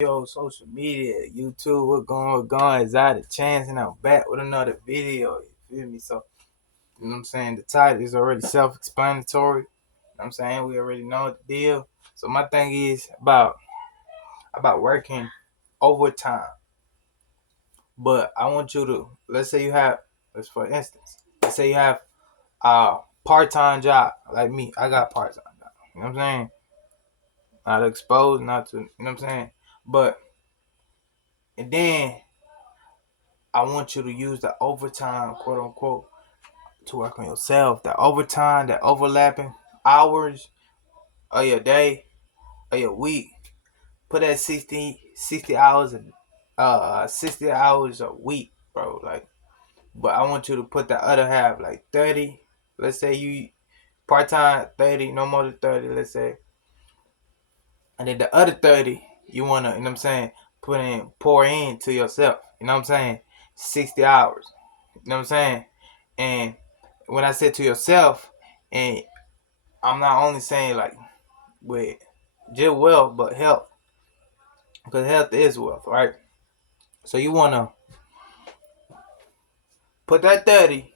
Yo, social media, YouTube, what going, is that a chance, and I'm back with another video, you feel me? So, you know what I'm saying, the title is already self-explanatory, you know what I'm saying, we already know the deal. So my thing is about working overtime, but I want you to, let's say you have, let's for instance, let's say you have a part-time job, like me, I got part-time job, you know what I'm saying, not exposed, not to, you know what I'm saying, but, and then I want you to use the overtime, quote unquote, to work on yourself. The overtime, the overlapping hours of your day, of your week. Put that 60 hours, 60 hours a week, bro. Like, but I want you to put the other half, like 30. Let's say you part time 30, no more than 30. Let's say, and then the other 30, you wanna, you know what I'm saying, pour in to yourself. You know what I'm saying, 60 hours. You know what I'm saying? And when I say to yourself, and I'm not only saying like with just wealth, but health, because health is wealth, right? So you wanna put that 30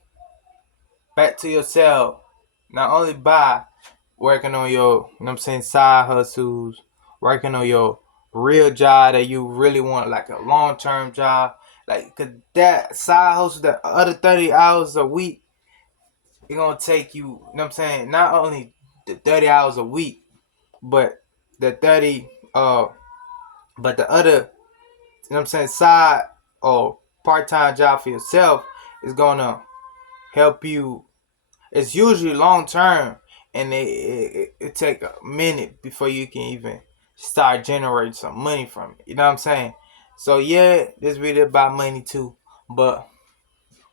back to yourself, not only by working on your, you know what I'm saying, side hustles, working on your real job that you really want, like a long term job, like, cause that side hustle, that other 30 hours a week, it's gonna take you, you know what I'm saying, not only the 30 hours a week, but the 30 but the other, you know what I'm saying, side or part-time job for yourself is gonna help you. It's usually long term, and it take a minute before you can even start generating some money from it, you know what I'm saying? So yeah, this video about money too, but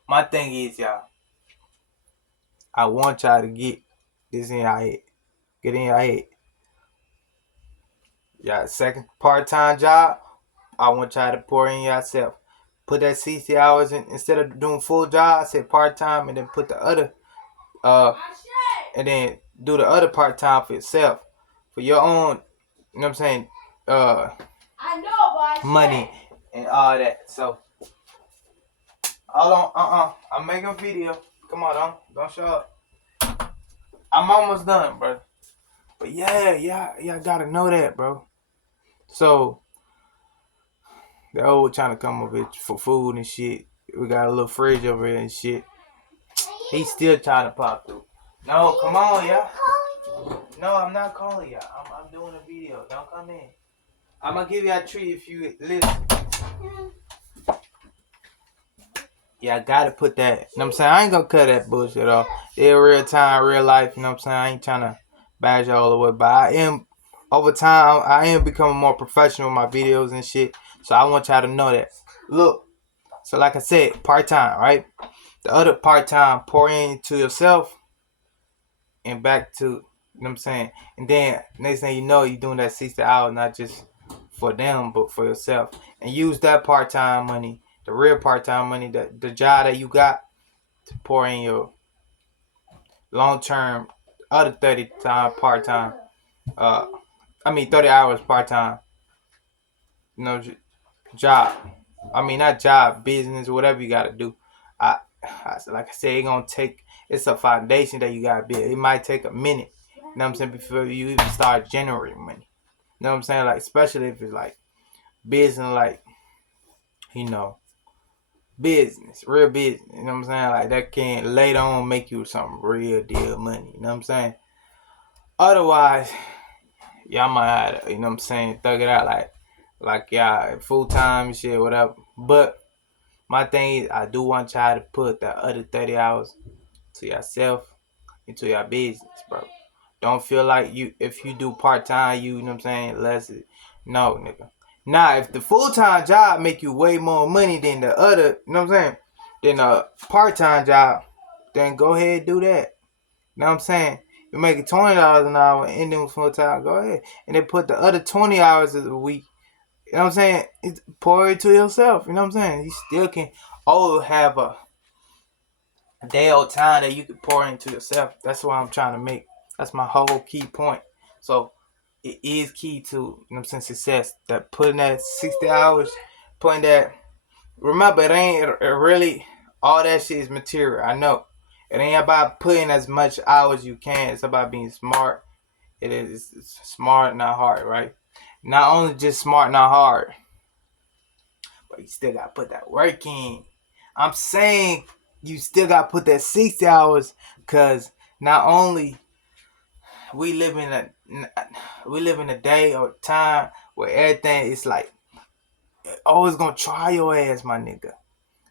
my thing is, y'all, I want y'all to get this in your head. Get in your head. Y'all second part-time job, I want y'all to pour in yourself. Put that 60 hours in, instead of doing full job, say part-time, and then put the other and then do the other part-time for yourself, for your own, you know what I'm saying, uh money and all that. So hold on, I'm making a video. Come on, don't show up. I'm almost done, bro. But yeah, gotta know that, bro. So the old trying to come over here for food and shit. We got a little fridge over here and shit. He's still trying to pop through. No, come on, y'all. No, I'm not calling y'all. I'm doing a video. Don't come in. I'm gonna give you a treat if you listen. Yeah, I gotta put that. You know what I'm saying? I ain't gonna cut that bullshit off. In real time, real life, you know what I'm saying? I ain't trying to bash you all the way, but I am, over time, I am becoming more professional with my videos and shit. So I want y'all to know that. Look, so like I said, part time, right? The other part time, pour into yourself and back to, you know what I'm saying? And then next thing you know, you're doing that 60 hours, not just for them, but for yourself. And use that part time money, the real part time money, the job that you got, to pour in your long term other 30 time part time. 30 hours part time, you know, job. I mean, not job, business, whatever you gotta do. Like I said, it's a foundation that you gotta build. It might take a minute, you know what I'm saying, before you even start generating money. You know what I'm saying? Like, especially if it's like business, like, you know, business, real business. You know what I'm saying? Like, that can later on make you some real deal money. You know what I'm saying? Otherwise, y'all might have to, you know what I'm saying, thug it out like y'all full time and shit, whatever. But my thing is, I do want y'all to put that other 30 hours to yourself, into your business, bro. Don't feel like if you do part time, you know what I'm saying, less. No, nigga. Now, if the full time job make you way more money than the other, you know what I'm saying, than a part time job, then go ahead and do that. You know what I'm saying? You make it $20 an hour and then full time, go ahead. And then put the other 20 hours of the week, you know what I'm saying, pour it to yourself. You know what I'm saying? You still can have a day or time that you can pour into yourself. That's what I'm trying to make. That's my whole key point. So it is key to, you know what I'm saying, success. That putting that 60 hours, putting that. Remember, it ain't it really all that shit is material. I know it ain't about putting as much hours you can. It's about being smart. It is it's smart, not hard, right? Not only just smart, not hard, but you still gotta put that work in. I'm saying you still gotta put that 60 hours, cause not only we live in a we live in a day or time where everything is like always gonna try your ass, my nigga.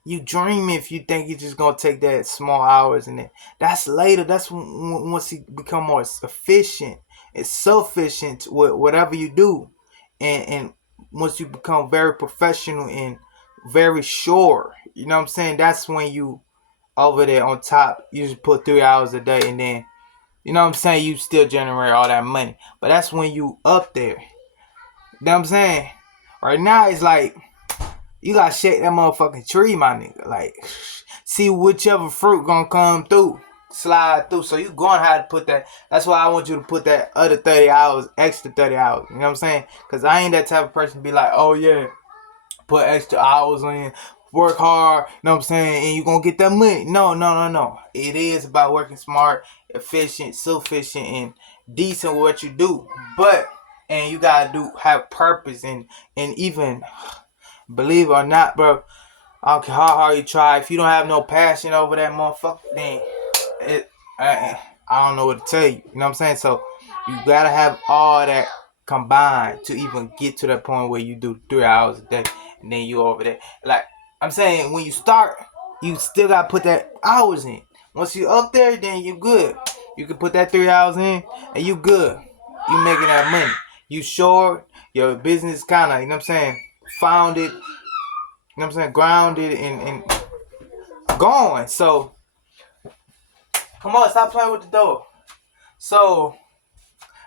You dream if you think you're just gonna take that small hours, and then that's later. That's once you become more efficient and sufficient with whatever you do, and once you become very professional and very sure, you know what I'm saying. That's when you over there on top. You just put 3 hours a day, and then you know what I'm saying. You still generate all that money, but that's when you up there. You know what I'm saying. Right now it's like you gotta shake that motherfucking tree, my nigga. Like, see whichever fruit gonna come through, slide through. So you gonna have to put that. That's why I want you to put that other 30 hours, extra 30 hours. You know what I'm saying? Cause I ain't that type of person to be like, oh yeah, put extra hours in, work hard. You know what I'm saying? And you gonna get that money. No, no, no, no. It is about working smart, efficient, sufficient, and decent with what you do. But and you gotta have purpose and even believe it or not, bro. I don't care how hard you try. If you don't have no passion over that motherfucker, then it, I don't know what to tell you. You know what I'm saying? So you gotta have all that combined to even get to that point where you do 3 hours a day, and then you over there. Like I'm saying, when you start, you still gotta put that hours in. Once you up there, then you good. You can put that 3 hours in, and you good. You making that money. You sure your business kind of, you know what I'm saying, founded, you know what I'm saying, grounded and going. So come on, stop playing with the door. So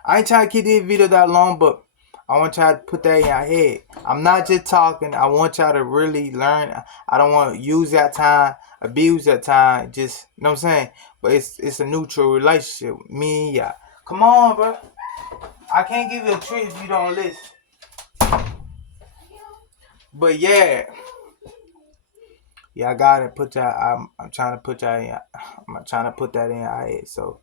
I ain't trying to keep this video that long, but I want y'all to put that in your head. I'm not just talking. I want y'all to really learn. I don't want to use that time, abuse that time. Just, you know what I'm saying? But it's a neutral relationship. Me and y'all. Come on, bro. I can't give you a treat if you don't listen. But yeah. Yeah, I gotta put that. I'm trying to put that in. I'm trying to put that in your head. So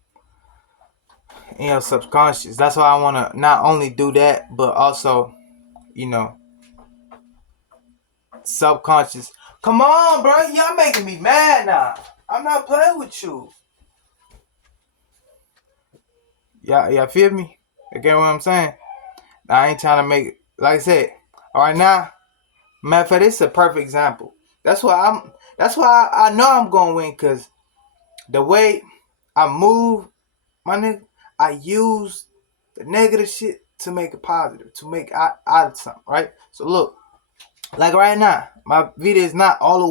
in your subconscious. That's why I want to not only do that, but also, you know, subconscious. Come on, bro. Y'all making me mad now. I'm not playing with you. Y'all feel me? You get what I'm saying? I ain't trying to make, like I said. All right, now, matter of fact, this is a perfect example. That's why I know I'm gonna win, cause the way I move, my nigga, I use the negative shit to make it positive, to make out of something, right? So look, like right now, my video is not all the